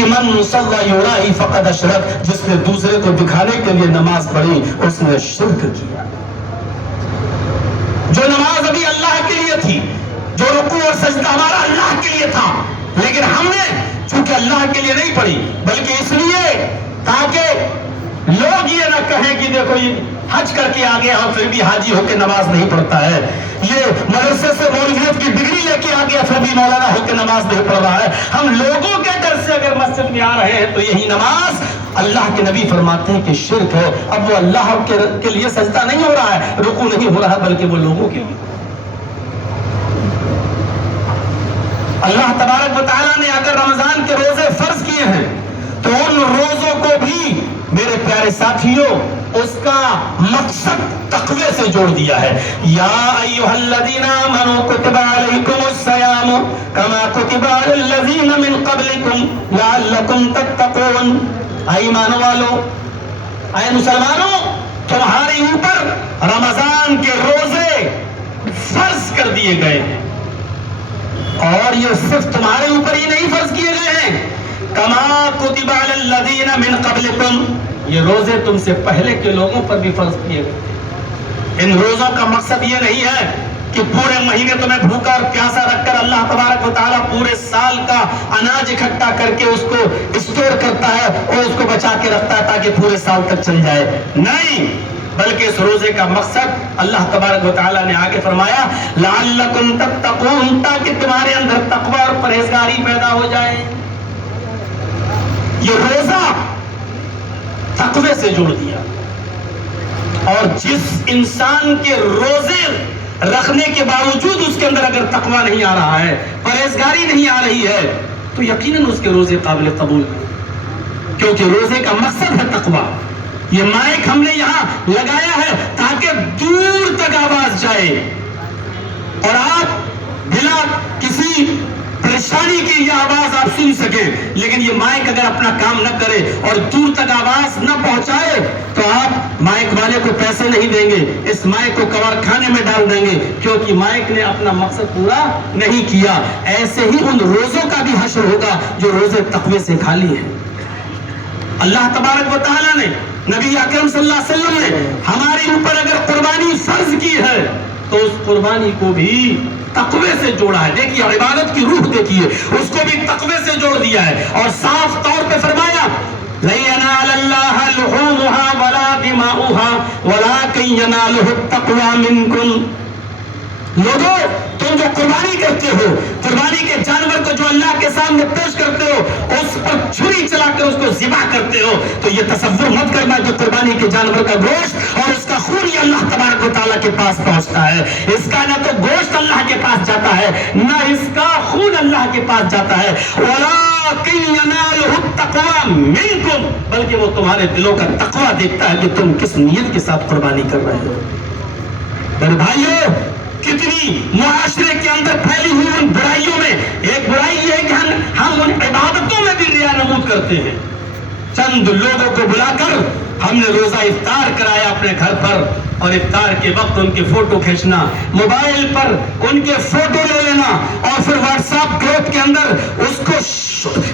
کہ من صلی یرائی فقد اشرک، جس نے دوسرے کو دکھانے کے لیے نماز پڑھی اس نے شرک کیا۔ جو نماز ابھی اللہ کے لیے تھی، جو رکوع اور سجدہ ہمارا اللہ کے لیے تھا، لیکن ہم نے چونکہ اللہ کے لیے نہیں پڑھی بلکہ اس لیے تاکہ لوگ یہ نہ کہیں کہ دیکھو یہ حج کر کے آگے ہم پھر بھی حاجی ہو کے نماز نہیں پڑھتا ہے، یہ مدرسے سے مولویت کی ڈگری لے کے آگے پھر بھی مولانا ہو کے نماز نہیں پڑھ رہا ہے۔ ہم لوگوں کے ڈر سے اگر مسجد میں آ رہے ہیں تو یہی نماز اللہ کے نبی فرماتے ہیں کہ شرک ہے۔ اب وہ اللہ کے لیے سجدہ نہیں ہو رہا ہے، رکوع نہیں ہو رہا بلکہ وہ لوگوں کے لیے۔ اللہ تبارک و تعالیٰ نے اگر رمضان کے روزے فرض کیے ہیں تو ان روزوں کو بھی میرے پیارے ساتھیوں اس کا مقصد تقوی سے جوڑ دیا ہے۔ یا ایھا الذین آمنوا کتب علیکم الصیام کما کتب علی الذین من قبلکم لعلکم تتقون۔ اے ایمان والو، اے مسلمانوں، تمہارے اوپر رمضان کے روزے فرض کر دیے گئے ہیں، اور یہ صرف تمہارے اوپر ہی نہیں فرض کیے گئے ہیں، کما کتب علی الذین من قبلکم، یہ روزے تم سے پہلے کے لوگوں پر بھی فرض کیے گئے تھے۔ ان روزوں کا مقصد یہ نہیں ہے کہ پورے مہینے تمہیں بھوکا اور پیاسا رکھ کر اللہ تبارک و تعالیٰ پورے سال کا اناج اکٹھا کر کے اس کو اسٹور کرتا ہے اور اس کو بچا کے رکھتا ہے تاکہ پورے سال تک چل جائے، نہیں، بلکہ اس روزے کا مقصد اللہ تبارک و تعالیٰ نے آگے فرمایا لعلکم تتقون، تاکہ تمہارے اندر تقوی اور پرہیزگاری پیدا ہو جائے۔ یہ روزہ تقوی سے جوڑ دیا، اور جس انسان کے روزے رکھنے کے باوجود اس کے اندر اگر تقوی نہیں آ رہا ہے، پرہیزگاری نہیں آ رہی ہے، تو یقیناً اس کے روزے قابل قبول نہیں، کیونکہ روزے کا مقصد ہے تقوی۔ یہ مائک ہم نے یہاں لگایا ہے تاکہ دور تک آواز جائے اور آپ بلا کسی پریشانی کی یہ آواز آپ سن سکیں، لیکن یہ مائک اگر اپنا کام نہ کرے اور دور تک آواز نہ پہنچائے تو آپ مائک والے کو پیسے نہیں دیں گے، اس مائک کو کباڑ خانے میں ڈال دیں گے، کیونکہ مائک نے اپنا مقصد پورا نہیں کیا۔ ایسے ہی ان روزوں کا بھی حشر ہوگا جو روزے تقوی سے خالی ہیں۔ اللہ تبارک و تعالیٰ نے، نبی اکرم صلی اللہ علیہ وسلم نے ہمارے اوپر اگر قربانی فرض کی ہے تو اس قربانی کو بھی تقوی سے جوڑا ہے۔ دیکھیے عبادت کی روح دیکھیے، اس کو بھی تقوی سے جوڑ دیا ہے، اور صاف طور پہ فرمایا لَن يَنَالَ اللَّهَ لُحُومُهَا وَلَا دِمَاؤُهَا وَلَٰكِن يَنَالُهُ التَّقْوَىٰ مِنكُمْ۔ لوگوں، تم جو قربانی کرتے ہو، قربانی کے جانور کو جو اللہ کے سامنے پیش کرتے ہو، اس پر چھری چلا کر اس کو ذبح کرتے ہو، تو یہ تصور مت کرنا کہ قربانی کے جانور کا گوشت اور اس کا خون یہ اللہ تبارک و تعالیٰ کے پاس پہنچتا ہے۔ اس کا نہ تو گوشت اللہ کے پاس جاتا ہے، نہ اس کا خون اللہ کے پاس جاتا ہے، وَلَٰكِن يَنَالُهُ التَّقْوَىٰ مِنكُمْ، بلکہ وہ تمہارے دلوں کا تقویٰ دیکھتا ہے کہ تم کس نیت کے ساتھ قربانی کر رہے ہو۔ میرے بھائیو، کتنی معاشرے کے اندر پھیلی ہوئی ان برائیوں میں ایک برائی یہ ہے کہ ہم ان عبادتوں میں بھی ریا نمود کرتے ہیں۔ چند لوگوں کو بلا کر ہم نے روزہ افطار کرایا اپنے گھر پر، اور افطار کے وقت ان کے فوٹو کھینچنا، موبائل پر ان کے فوٹو لے لینا، اور پھر واٹس ایپ گروپ کے اندر اس کو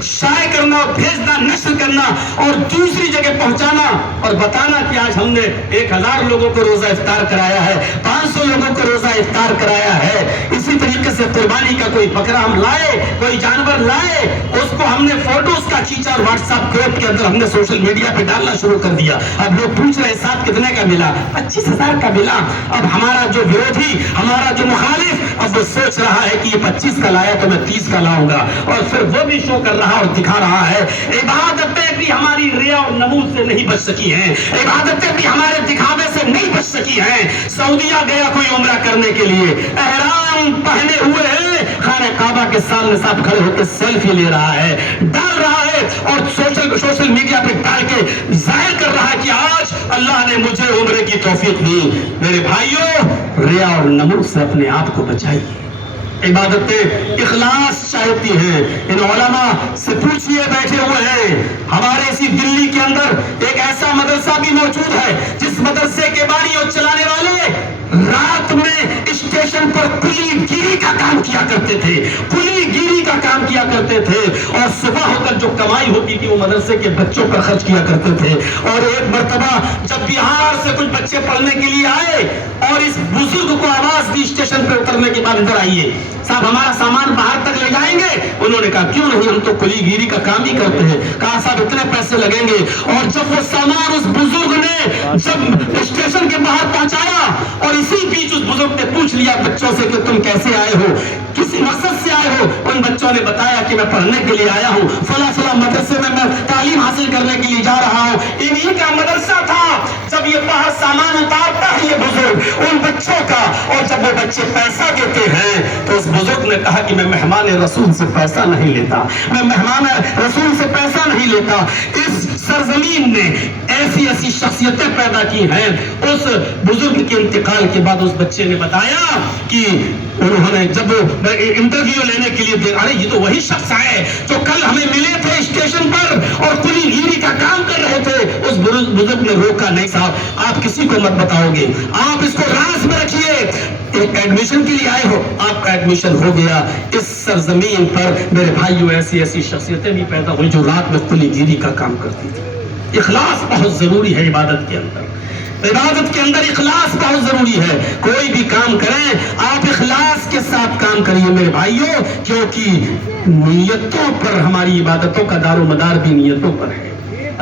شائع کرنا، بھیجنا، نشر کرنا، اور دوسری جگہ پہنچانا اور بتانا کہ آج ہم نے 1000 لوگوں کو روزہ افطار کرایا ہے، 500 لوگوں کو روزہ افطار کرایا ہے۔ اسی طریقے سے قربانی کا کوئی بکرا ہم لائے، کوئی جانور لائے، اس کو ہم نے فوٹوز کا کھینچا اور واٹس ایپ گروپ کے اندر ہم نے سوشل میڈیا پہ ڈالنا شروع کر دیا۔ اب لوگ پوچھ رہے ساتھ کتنے کا ملا؟ 25,000 کا ملا۔ اب ہمارا جو ورودھی، ہمارا جو مخالف، اب وہ سوچ رہا ہے کہ یہ 25 کا لایا تو میں 30 کا لاؤں گا، اور پھر وہ بھی شو کر رہا اور دکھا رہا ہے۔ عبادتیں بھی ہماری ریا اور نمود سے نہیں بچ سکی ہیں، عبادتیں بھی ہمارے دکھاوے سے نہیں بچ سکی ہیں۔ سعودیہ گیا کوئی عمرہ کرنے کے لیے، احرام پہنے ہوئے ہے، خانہ کعبہ کے سامنے صاحب کھڑے ہو کے سیلفی لے رہا ہے، ڈال رہا ہے، اور سوشل میڈیا پہ ڈال کے ظاہر کر رہا ہے کہ آج اللہ نے مجھے عمرے کی توفیق دی۔ میرے بھائیوں، ریا اور نمود سے اپنے آپ کو بچائیے۔ عبادتیں اخلاص چاہتی ہیں۔ ان علماء سے پوچھئے بیٹھے ہوئے ہیں، ہمارے اسی دلی کے اندر ایک ایسا مدرسہ بھی موجود ہے جس مدرسے کے بانی اور چلانے والے رات میں اسٹیشن پر کلی گیری کا کام کیا کرتے تھے، کلی گیری کا کام کیا کرتے تھے، اور صبح ہو کر جو کمائی ہوتی تھی وہ مدرسے کے بچوں پر خرچ کیا کرتے تھے۔ اور ایک مرتبہ جب بہار سے کچھ بچے پڑھنے کے لیے آئے اور اس بزرگ کو آواز دی اسٹیشن پہ اترنے کے بعد ادھر آئیے صاحب، ہمارا سامان باہر تک لے جائیں گے؟ انہوں نے کہا کیوں نہیں، ہم تو کلی گیری کا کام ہی کرتے ہیں۔ کہا صاحب اتنے پیسے لگیں گے۔ اور جب وہ سامان اس بزرگ نے جب اسٹیشن کے باہر پہنچایا اور اسی بیچ اس بزرگ نے پوچھ لیا بچوں سے کہ تم کیسے آئے ہو، کسی مقصد سے آئے ہو؟ ان بچوں نے بتایا کہ میں پڑھنے کے لیے آیا ہوں، فلاں فلاں مدرسے میں تعلیم حاصل کرنے کے لیے جا رہا ہوں۔ انہی کا مدرسہ تھا جب یہ باہر سامان اتارتا ہے یہ بزرگ ان بچوں کا، اور جب وہ بچے پیسہ دیتے ہیں تو اس بزرگ نے کہا کہ میں مہمان رسول سے پیسہ نہیں لیتا، میں مہمان رسول سے پیسہ نہیں لیتا۔ اس سرزمین نے ایسی ایسی شخصیتیں پیدا کی ہیں۔ اس بزرگ کے انتقال کے بعد اس بچے نے بتایا کہ انہوں نے جب انٹرویو لینے کے لیے ارے یہ تو وہی شخص ہے جو کل ہمیں ملے تھے اسٹیشن پر اور کلی گیری کا کام کر رہے تھے۔ اس بزرگ نے روکا نہیں، صاحب آپ کسی کو مت بتاؤ گے، آپ اس کو راز میں رکھیے، ایک ایڈمیشن کے لیے آئے ہو، آپ کا ایڈمیشن ہو گیا۔ اس سرزمین پر میرے بھائیوں ایسی ایسی شخصیتیں بھی پیدا ہوئی جو رات میں کلی گیری کا کام کرتی تھی۔ اخلاص بہت ضروری ہے عبادت کے اندر، عبادت کے اندر اخلاص بہت ضروری ہے۔ کوئی بھی کام کریں آپ اخلاص کے ساتھ کام کریے میرے بھائیوں، کیونکہ نیتوں پر ہماری عبادتوں کا دار و مدار بھی نیتوں پر ہے۔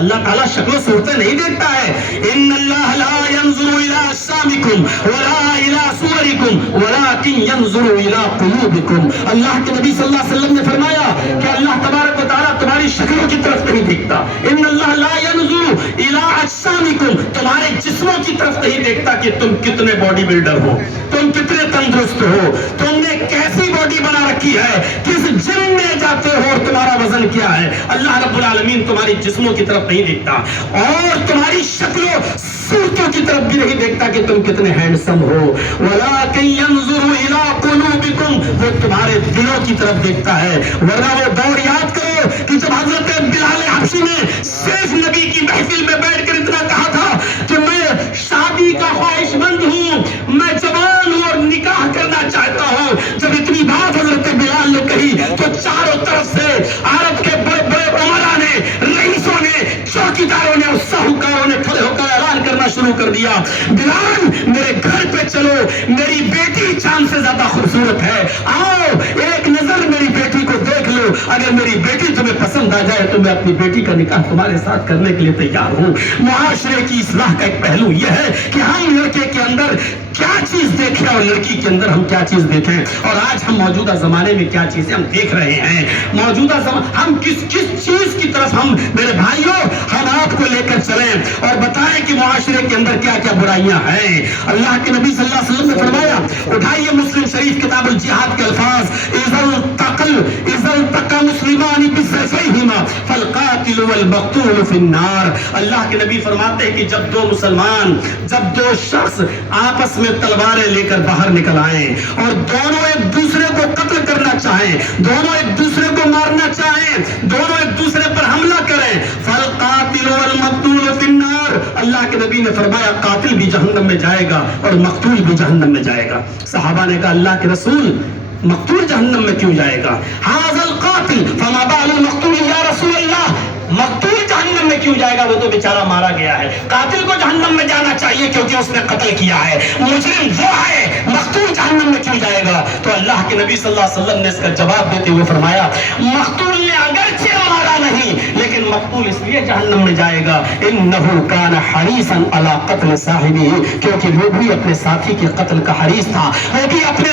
اللہ تعالیٰ شکل و صورتیں نہیں دیکھتا ہے۔ ان اللہ لا ينظر الى اجسامکم ولا الى صورکم ولکن ينظر الى قلوبکم۔ اللہ کے نبی صلی اللہ علیہ وسلم نے فرمایا کہ اللہ تبارک و تعالیٰ تمہاری شکلوں کی طرف نہیں دیکھتا۔ ان اللہ لا ينظر الى اجسامکم، تمہارے جسموں کی طرف نہیں دیکھتا کہ تم کتنے باڈی بلڈر ہو، تم کتنے تندرست ہو، تم نے کیسی باڈی بنا رکھی ہے، کس جم میں جاتے ہو اور تمہارا وزن کیا ہے۔ اللہ رب العالمین تمہاری جسموں کی طرف نہیں دیکھتا اور تمہاری شکلوں صورتوں کی طرف بھی نہیں دیکھتا کہ تم کتنے ہینڈسم ہو، ولکن ينظر الى قلوبکم، وہ تمہارے دلوں کی طرف دیکھتا ہے۔ ورنہ وہ دور یاد کرو کہ جب حضرت بلال حبشی نے صرف نبی کی محفل میں بیٹھ کر اتنا کہا تھا کہ میں شادی کا خواہش مند ہوں، میں جوان ہوں اور نکاح کرنا چاہتا ہوں، جب اتنی بات حضرت بلال نے کہی تو چاروں طرف سے عرب کے بڑے بڑے عمراء نے، رئیسوں نے، چوکیداروں نے اور ساہوکاروں نے کھڑے ہو کر اعلان کرنا شروع کر دیا، بلال میرے گھر پہ چلو، میری بیٹی چاند سے زیادہ خوبصورت ہے، آؤ ایک نظر میری بیٹی کو دیکھ لو، اگر میری بیٹی تمہیں پسند آ جائے تو میں اپنی بیٹی کا نکاح تمہارے ساتھ کرنے کے لیے تیار ہوں۔ معاشرے کی اصلاح کا ایک پہلو یہ ہے کہ ہم لڑکے کے اندر کیا چیز دیکھیں اور لڑکی کے اندر ہم کیا چیز دیکھیں، اور آج ہم موجودہ زمانے میں کیا چیزیں ہم دیکھ رہے ہیں، موجودہ ہم کس چیز کی طرف ہم میرے بھائیوں ہم آپ کو لے کر چلیں اور بتائیں کہ معاشرے کے اندر کیا کیا برائیاں ہیں۔ اللہ کے نبی صلی اللہ علیہ وسلم نے فرمایا، اٹھائیے مسلم شریف کتاب الجہاد کے الفاظ، اذا التقى مسلمان بسيفيهما فالقاتل والمقتول في النار۔ اللہ کے نبی فرماتے ہیں کہ جب دو مسلمان، جب دو شخص آپس میں تلواریں لے کر باہر نکل آئیں اور دونوں ایک دوسرے کو قتل کرنا چاہیں، دونوں ایک دوسرے کو مارنا چاہیں، دونوں ایک دوسرے پر حملہ کریں، فالقاتل والمقتول في النار، اللہ کے نبی نے فرمایا قاتل بھی جہنم میں جائے گا اور مقتول بھی جہنم میں جائے گا۔ صحابہ نے کہا اللہ کے رسول مقتول جہنم میں کیوں جائے گا؟ ھذا القاتل فما بال المقتول یا رسول اللہ، مقتول جہنم میں کیوں جائے گا؟ وہ تو بیچارہ مارا گیا ہے۔ قاتل کو جہنم میں جانا چاہیے کیونکہ اس نے قتل کیا ہے، مجرم وہ ہے، مقتول جہنم میں کیوں جائے گا؟ تو اللہ کے نبی صلی اللہ علیہ وسلم نے اس کا جواب دیتے ہوئے فرمایا مقتول نے اگرچہ مارا نہیں لیکن مقتول اس لیے جہنم میں جائے گا انہ کان حریصا علی قتل صاحبہ، کیونکہ وہ بھی اپنے ساتھی کے قتل کا حریص تھا، وہ بھی اپنے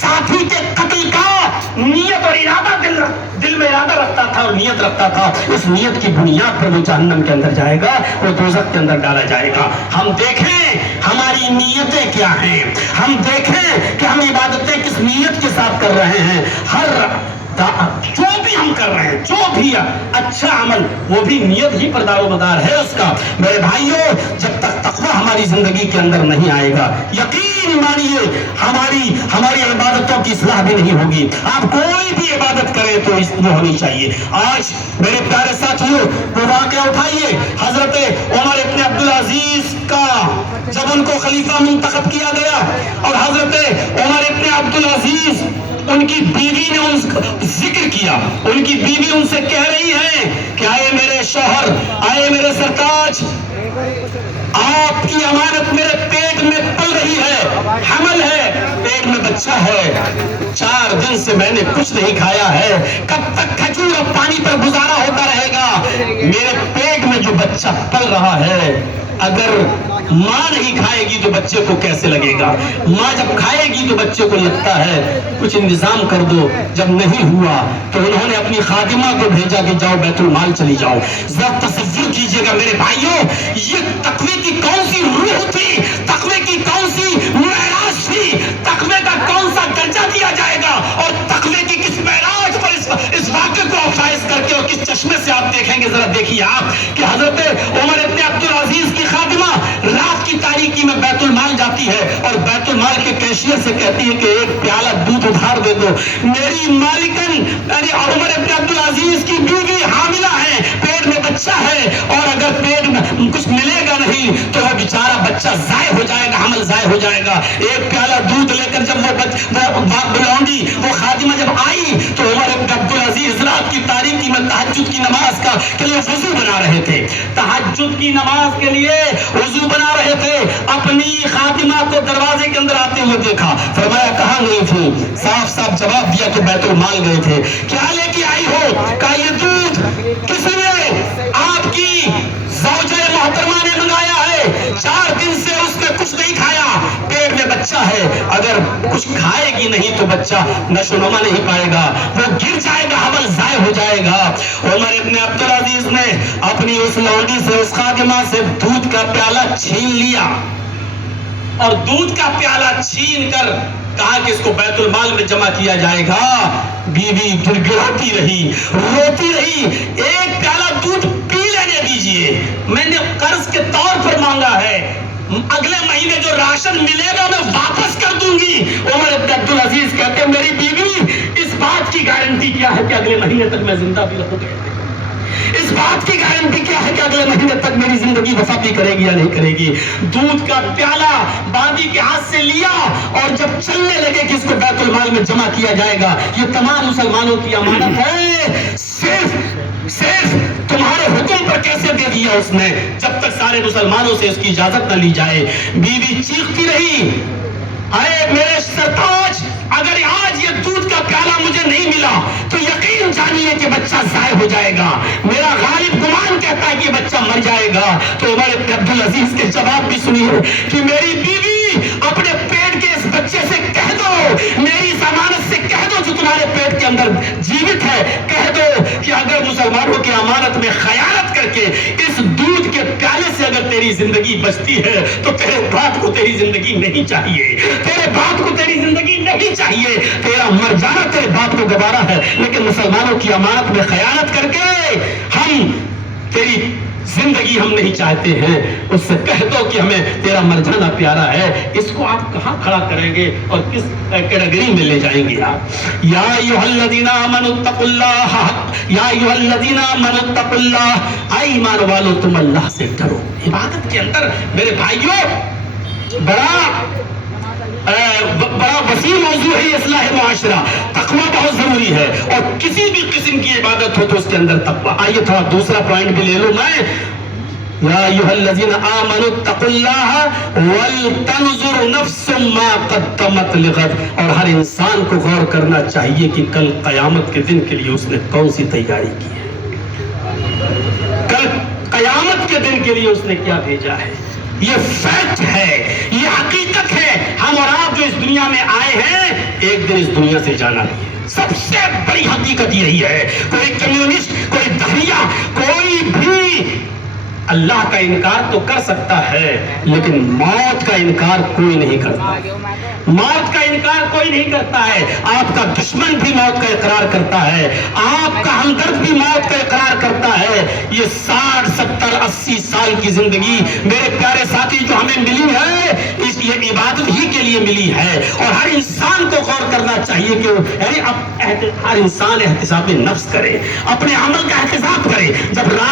ساتھی کے قتل کا نیت اور ارادہ دل میں ارادہ رکھتا تھا اور نیت رکھتا تھا، اس نیت کی بنیاد پر وہ جہنم کے اندر جائے گا، وہ دوزخ کے اندر ڈالا جائے گا۔ ہم دیکھیں ہماری نیتیں کیا ہیں، ہم دیکھیں کہ ہم عبادتیں کس نیت کے ساتھ کر رہے ہیں، ہر جو بھی ہم کر رہے ہیں، جو بھی اچھا عمل وہ بھی نیت ہی پر دار و مدار ہے اس کا۔ میرے بھائیوں جب تک تقوی ہماری زندگی کے اندر نہیں آئے گا، یقین مانیے ہماری عبادتوں کی اصلاح بھی نہیں ہوگی۔ آپ کوئی بھی عبادت کریں تو وہ ہونی چاہیے۔ آج میرے پیارے ساتھیوں بھائیوں وہ واقعہ اٹھائیے حضرت عمر ابن عبدالعزیز کا جب ان کو خلیفہ منتخب کیا گیا اور حضرت عمر ابن عبدالعزیز ان کی بیوی نے ان کا ذکر کیا، ان کی بیوی ان سے کہہ رہی ہے کہ آئے میرے شوہر، آئے میرے سرتاج، آپ کی امانت میرے پیٹ میں پل رہی ہے، حمل ہے، پیٹ میں بچہ ہے، 4 دن سے میں نے کچھ نہیں کھایا ہے، کب تک کھجور اور پانی پر گزارا ہوتا رہے گا؟ میرے پیٹ میں جو بچہ پل رہا ہے، اگر ماں نہیں کھائے گی تو بچے کو کیسے لگے گا؟ ماں جب کھائے گی تو بچے کو لگتا ہے، کچھ انتظام کر دو۔ جب نہیں ہوا تو انہوں نے اپنی خادمہ کو بھیجا کہ جاؤ بیت المال چلی جاؤ۔ ذرا تصور کیجئے گا میرے بھائیوں، یہ تقوی کی کون سی روح تھی، تقوی کی کون سی معراج تھی، تقوی کا کون سا درجہ دیا جائے گا، اور تقوی کی کس معراج پر اس واقعے کو آپ فائز کر کے اور کس چشمے سے آپ دیکھیں گے؟ ذرا دیکھیے آپ کہ حضرت عمر ابن عبدالعزیز کی خادمہ رات کی تاریکی میں بیت المال جاتی ہے اور بیت المال کے کیشیئر سے کہتی ہے کہ ایک پیالہ دودھ ادھار دے دو، میری مالکن یعنی عمر ابن عبدالعزیز کی بیوی حاملہ ہے، پیٹ میں بچہ ہے، اور اگر پیٹ میں کچھ ملے گا نہیں تو وہ بیچارہ بچہ ضائع ہو جائے گا، حمل ضائع ہو جائے گا۔ ایک پیالہ دودھ لے کر جب وہ بلونڈی وہ خادمہ جب آئی تو عمر ابن عبدالعزیز رات کی تاریکی میں تہجد کی نماز کے لیے وضو بنا رہے تھے، تہجد کی نماز کے لیے وضو بنا رہے تھے، اپنی خادمہ کو دروازے کے اندر آتے ہوئے دیکھا، فرمایا کہاں گئی تھی؟ صاف صاف جواب دیا کہ بیت المال گئے تھے۔ کیا لے کے آئی ہو؟ کہا یہ دودھ کس نے؟ آپ کی زوجہ محترمہ نے منگایا ہے، 4 دن سے اس نے کچھ نہیں کھایا، پیٹ میں بچہ ہے، اگر کچھ کھائے گی نہیں تو بچہ نشو نما نہیں پائے گا، وہ گر جائے گا، حمل ضائع ہو جائے گا۔ عمر ابن عبدالعزیز نے اپنی اس لونڈی سے، اس خادمہ سے دودھ کا پیالہ چھین لیا اور دودھ کا پیالہ چھین کر کہا کہ اس کو بیت المال میں جمع کیا جائے گا۔ بیوی گڑگڑاتی رہی، روتی رہی، ایک پیالہ دودھ پی لینے دیجئے، میں نے قرض کے طور پر مانگا ہے، اگلے مہینے جو راشن ملے گا میں واپس کر دوں گی۔ عمر ابن عبدالعزیز کہتے ہیں میری بیوی اس بات کی گارنٹی کیا ہے کہ اگلے مہینے تک میں زندہ بھی رہوں گا؟ اس بات کی گارنٹی کیا ہے کہ اگلے مہینے تک میری زندگی وفا بھی کرے گی یا نہیں کرے گی؟ دودھ کا پیالہ باندی کے ہاتھ سے لیا اور جب چلنے لگے کہ اس کو بیت المال میں جمع کیا جائے گا، یہ تمام مسلمانوں کی امانت ہے، صرف تمہارے حکم پر کیسے دے دیا اس نے؟ جب تک سارے مسلمانوں سے اس کی اجازت نہ لی جائے۔ بیوی چیختی رہی، اے میرے سرتاج، اگر آج یہ دودھ کا پیالہ مجھے نہیں ملا تو یقین جانیے کہ بچہ ضائع ہو جائے گا، میرا غالب گمان کہتا ہے کہ بچہ مر جائے گا۔ تو عمر ابن عبدالعزیز کے جواب بھی سنیے کہ میری بیوی اپنے پیٹ کے اس بچے سے کہہ دو، میری ضمانت سے کہہ دو جو تمہارے پیٹ کے اندر جیوت ہے، کہہ دو کہ اگر مسلمانوں کی امانت میں خیانت کر کے اس دودھ کے پیالے سے اگر تیری زندگی بچتی ہے تو تیرے باپ کو تیری زندگی نہیں چاہیے، تیرے باپ کو تیری زندگی نہیں چاہیے، تیرا مر جانا تیرے باپ کو گوارا ہے، لیکن مسلمانوں کی امانت میں خیانت کر کے ہم تیری زندگی ہم نہیں چاہتے ہیں، اس سے کہہ دو کہ ہمیں تیرا مر جانا پیارا ہے۔ اس کو آپ کہاں کھڑا کریں گے اور کس کیٹیگری میں لے جائیں گے آپ؟ یا ایھا الذین آمنوا اتقوا اللہ، یا ایھا الذین آمنوا اتقوا اللہ، اے ایمان والو تم اللہ سے ڈرو۔ عبادت کے اندر میرے بھائیوں بڑا وسیع موضوع ہے اصلاح معاشرہ، تقوی بہت ضروری ہے، اور کسی بھی قسم کی عبادت ہو تو اس کے اندر تقوی۔ آئیے تھوڑا دوسرا پوائنٹ بھی لے لوں میں، یا ایھا الذین آمنوا اتقوا اللہ ولتنظر نفس ما قدمت لغد، اور ہر انسان کو غور کرنا چاہیے کہ کل قیامت کے دن کے لیے اس نے کون سی تیاری کی ہے، کل قیامت کے دن کے لیے اس نے کیا بھیجا ہے۔ یہ فیکٹ ہے، یہ حقیقت ہے، ہم اور آپ جو اس دنیا میں آئے ہیں ایک دن اس دنیا سے جانا بھی ہے، سب سے بڑی حقیقت یہی ہے۔ کوئی کمیونسٹ، کوئی دہریہ، کوئی بھی اللہ کا انکار تو کر سکتا ہے لیکن موت کا انکار کوئی نہیں کرتا، موت کا انکار کوئی نہیں کرتا ہے۔ آپ کا دشمن بھی موت کا اقرار کرتا ہے، آپ کا ہمدرد بھی موت کا اقرار کرتا ہے۔ یہ 60 70 80 سال کی زندگی میرے پیارے ساتھی جو ہمیں ملی ہے، یہ عبادت ہی کے لیے ملی ہے، اور ہر انسان کو غور کرنا چاہیے کہ یعنی ہر انسان احتساب نفس کرے، اپنے عمل کا احتساب کرے۔ جب رات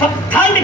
3rd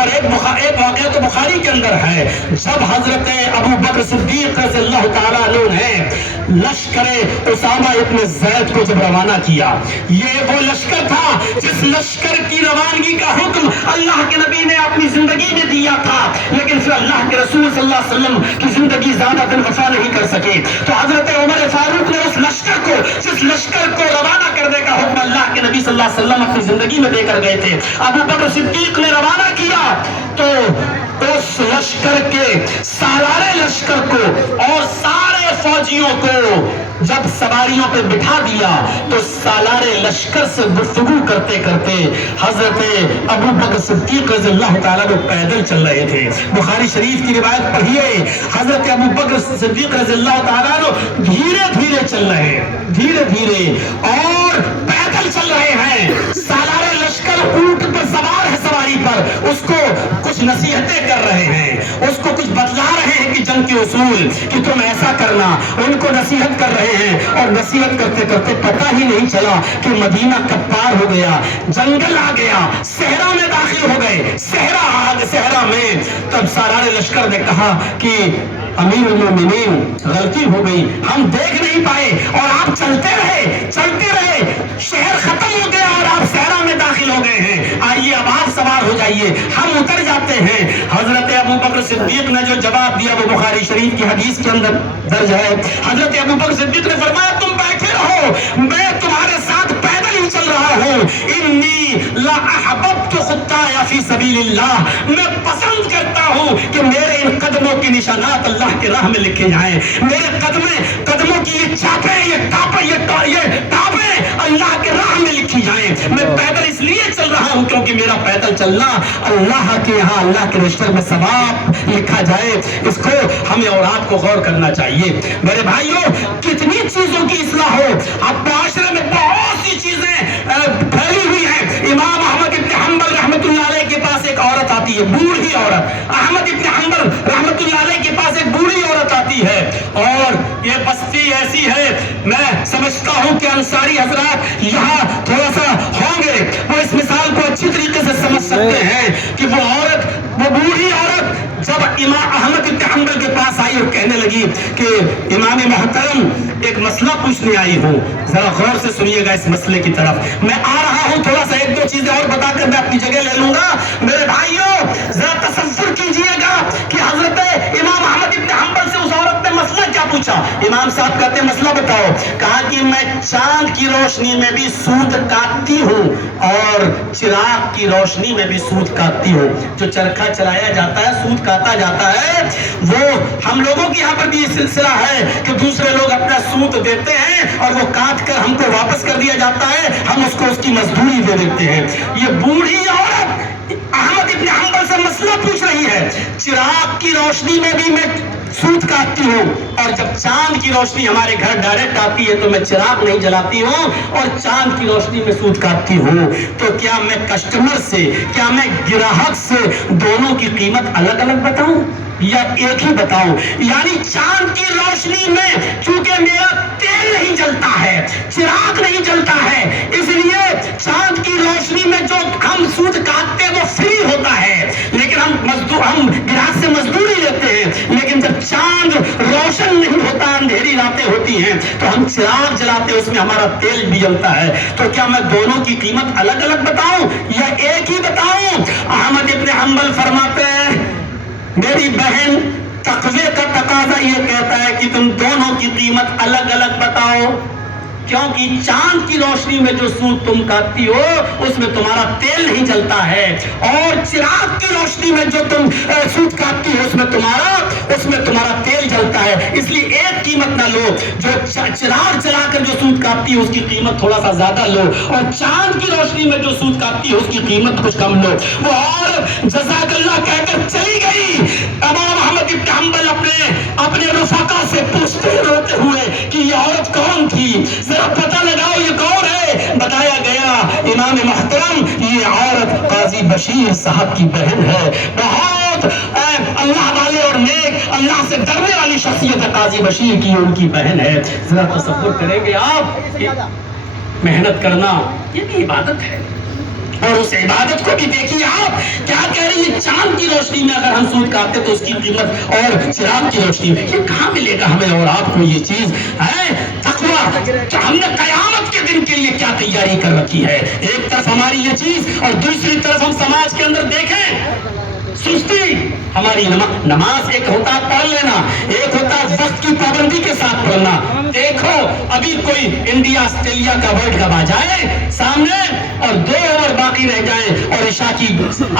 اور ایک واقعہ تو بخاری کے اندر ہے، جب حضرت ابو بکر صدیق رضی اللہ تعالیٰ عنہ نے لشکر اسامہ ابن زید کو جب روانہ کیا، یہ وہ لشکر تھا جس لشکر کی روانگی کا حکم اللہ کے نبی نے اپنی زندگی میں دیا تھا، لیکن پھر اللہ کے رسول صلی اللہ علیہ وسلم کی زندگی زیادہ دن وفا نہیں کر سکے. تو حضرت عمر فاروق نے اس لشکر کو، جس لشکر کو روانہ کرنے کا حکم اللہ کے نبی صلی اللہ علیہ وسلم اپنی زندگی میں دے کر گئے تھے، ابو بکر صدیق نے روانہ کیا. تو اس لشکر کے سالار لشکر کو اور سارے فوجیوں کو جب سواریوں پہ بٹھا دیا تو سالار لشکر سے گفتگو کرتے کرتے حضرت ابو بکر صدیق رضی اللہ تعالیٰ وہ پیدل چل رہے تھے. بخاری شریف کی روایت پڑھیے، حضرت ابو بکر صدیق رضی اللہ تعالیٰ دھیرے دھیرے چل رہے ہیں، دھیرے دھیرے اور پیدل چل رہے ہیں. سالار لشکر اونٹ پر سوار ہے، سواری پر اس کو کچھ نصیحتیں کر رہے ہیں، اس کو کچھ بتلا رہے ہیں کہ جنگ کے اصول، کہ تم ایسا کرنا، ان کو نصیحت کر رہے ہیں. اور نصیحت کرتے کرتے پتہ ہی نہیں چلا کہ مدینہ کب پار ہو گیا، جنگل آ گیا، صحرا میں داخل ہو گئے. صحرا میں تب سالار لشکر نے کہا کہ امیر المومنین غلطی ہو گئی، ہم دیکھ نہیں پائے اور آپ چلتے رہے، شہر ختم ہو گیا اور آپ صحرا میں داخل ہو گئے ہیں. آئیے اب آپ سوار ہو جائیے، ہم اتر جاتے ہیں. حضرت ابو بکر صدیق نے جو جواب دیا وہ بخاری شریف کی حدیث کے اندر درج ہے. حضرت ابو بکر صدیق نے فرمایا تم بیٹھے رہو، میں تمہارے ساتھ پیدل ہی چل رہا ہوں. انی لا احببت خطایا فی سبیل اللہ، میں پسند کرتا ہوں کہ میرے ان قدموں کی نشانات اللہ کے راہ میں لکھے جائیں. میرے قدموں کی یہ چھاپیں، یہ ٹاپیں اللہ کے راہ میں لکھی جائیں. میں پیدل اس لیے چل رہا ہوں کیونکہ میرا پیدل چلنا اللہ کے یہاں، اللہ کے رجسٹر میں ثواب لکھا جائے. اس کو ہمیں اور آپ کو غور کرنا چاہیے. میرے بھائیوں، کتنی چیزوں کی اصلاح ہو، اب معاشرے میں بہت سی چیزیں پھیلی ہوئی ہیں. امام احمد ابن حنبل رحمۃ اللہ علیہ کے پاس ایک عورت آتی ہے، بوڑھی عورت. احمد ابن حنبل رحمۃ اللہ علیہ کے پاس ایک بوڑھی عورت آتی ہے، اور یہ بستی ایسی ہے، میں سمجھتا ہوں کہ انصاری حضرات یہاں تھوڑا سا ہوں گے، وہ اس مثال کو اچھی طریقے سے سمجھ سکتے ہیں کہ وہ بوڑھی عورت جب امام احمد ابن حنبل کے پاس آئی اور کہنے لگی کہ امام محترم ایک مسئلہ پوچھنے آئی ہوں، ذرا غور سے سنیے گا اس مسئلے کی طرف. میں آ رہا ہوں، تھوڑا سا ایک دو چیزیں اور بتا کر میں اپنی جگہ لے لوں گا. میرے بھائیوں، ذرا تصور کیجئے گا کہ حضرت امام احمد ابن حنبل سے اس عورت نے مسئلہ کیا پوچھا. امام صاحب کہتے ہیں مسئلہ بتاؤ. کہا کہ میں چاند کی روشنی میں بھی سود کاٹتی ہوں اور چراغ کی روشنی میں بھی سود کاٹتی ہوں. جو چرخا چلایا جاتا ہے، سود کاٹا جاتا ہے، وہ ہم لوگوں کے یہاں پر بھی یہ سلسلہ ہے کہ دوسرے لوگ اپنا سود دیتے ہیں اور وہ کاٹ کر ہم کو واپس کر دیا جاتا ہے، ہم اس کو اس کی مزدوری دے دیتے ہیں. یہ بوڑھی عورت احمد ابن حنبل سے مسئلہ پوچھ رہی ہے. چراغ کی روشنی میں بھی میں سود کاٹتی ہوں، اور جب چاند کی روشنی ہمارے گھر ڈائریکٹ آتی ہے تو میں چراغ نہیں جلاتی ہوں اور چاند کی روشنی میں سود کاٹتی ہوں. تو کیا میں کسٹمر سے، کیا میں گراہک سے دونوں کی قیمت الگ الگ بتاؤں یا ایک ہی بتاؤں؟ یعنی چاند کی روشنی میں چونکہ میرا تیل نہیں جلتا ہے، چراغ نہیں جلتا ہے، اس لیے چاند کی روشنی میں جو ہم سود کاٹتے ہیں وہ فری ہوتا ہے، لیکن ہم گراہک سے مزدوری لیتے ہیں. لیکن جب چاند روشن نہیں ہوتا، اندھیری راتیں ہوتی ہیں تو ہم چراغ جلاتے ہیں، اس میں ہمارا تیل بھی جلتا ہے. تو کیا میں دونوں کی قیمت الگ الگ بتاؤں یا ایک ہی بتاؤں؟ احمد ابن حنبل فرماتے ہیں میری بہن، تقوی کا تقاضا یہ کہتا ہے کہ تم دونوں کی قیمت الگ الگ بتاؤ، کیونکہ چاند کی روشنی میں جو سود تم کاٹتی ہو اس میں تمہارا تیل نہیں جلتا ہے، اور چراغ کی روشنی میں جو تم سود کاٹتی ہو اس میں تمہارا تیل جلتا ہے. اس لیے ایک قیمت نہ لو، جو چراغ جلا کر جو سود کاٹتی ہے اس کی قیمت تھوڑا سا زیادہ لو، اور چاند کی روشنی میں جو سود کاٹتی ہے اس کی قیمت کچھ کم لو. وہ عورت جزاک اللہ کہہ کر چلی گئی. امام احمد ابن حنبل اپنے رفقا سے پوچھتے روتے ہوئے کہ یہ عورت کون تھی، ذرا پتہ لگاؤ یہ کون ہے. بتایا گیا امام محترم یہ عورت قاضی بشیر صاحب کی بہن ہے. بہت اللہ والے اور نیک، اللہ سے ڈرنے والی شخصیت ہے قاضی بشیر کی، ان کی بہن ہے. ذرا تصور کریں گے آپ، محنت کرنا یہ بھی عبادت ہے. اور اس عبادت کو بھی دیکھیے آپ کیا کہہ رہی ہے، چاند کی روشنی میں اگر ہم سود کاٹتے تو اس کی قیمت اور چراغ کی روشنی میں، یہ کہاں ملے گا ہمیں اور آپ کو یہ چیز ہے تقویٰ؟ کہ ہم نے قیامت کے دن کے لیے کیا تیاری کر رکھی ہے؟ ایک طرف ہماری یہ چیز اور دوسری طرف ہم سماج کے اندر دیکھیں سستی. ہماری نماز ایک ہوتا پڑھ لینا، ایک ہوتا وقت کی پابندی کے ساتھ پڑھنا. دیکھو ابھی کوئی انڈیا آسٹریلیا کا ورلڈ کپ آ جائے سامنے اور 2 اوور باقی رہ جائیں اور عشاء کی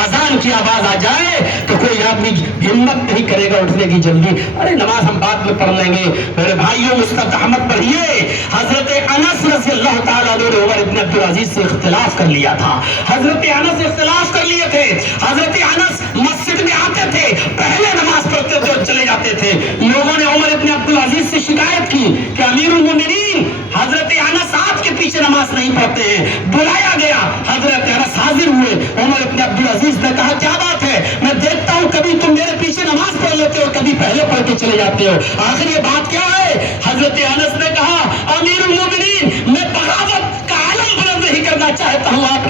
اذان کی آواز آ جائے تو کوئی آدمی ہمت نہیں کرے گا اٹھنے کی جلدی، ارے نماز ہم بعد میں پڑھ لیں گے. میرے بھائیوں مستحمت پڑھیے. حضرت انس رضی اللہ تعالیٰ عنہ نے عمر ابن عبدالعزیز سے اختلاف کر لیا تھا. حضرت انس اختلاف کر لیے تھے. حضرت انس مسجد میں آتے تھے، پہلے نماز پڑھتے تھے اور چلے جاتے تھے. لوگوں نے عمر ابن عبدالعزیز سے شکایت کی کہ امیر المومنین حضرت انس آپ کے پیچھے نماز نہیں پڑھتے ہیں. بلایا گیا، حضرت انس حاضر ہوئے. عمر ابن عبدالعزیز نے کہا کیا بات ہے، میں دیکھتا ہوں کبھی تم میرے پیچھے نماز پڑھ لیتے ہو، کبھی پہلے پڑھ کے چلے جاتے ہو، آخر یہ بات کیا ہے؟ حضرت انس نے کہا امیر المومنین میں بغاوت کا عالم بلند نہیں کرنا چاہتا ہوں، آپ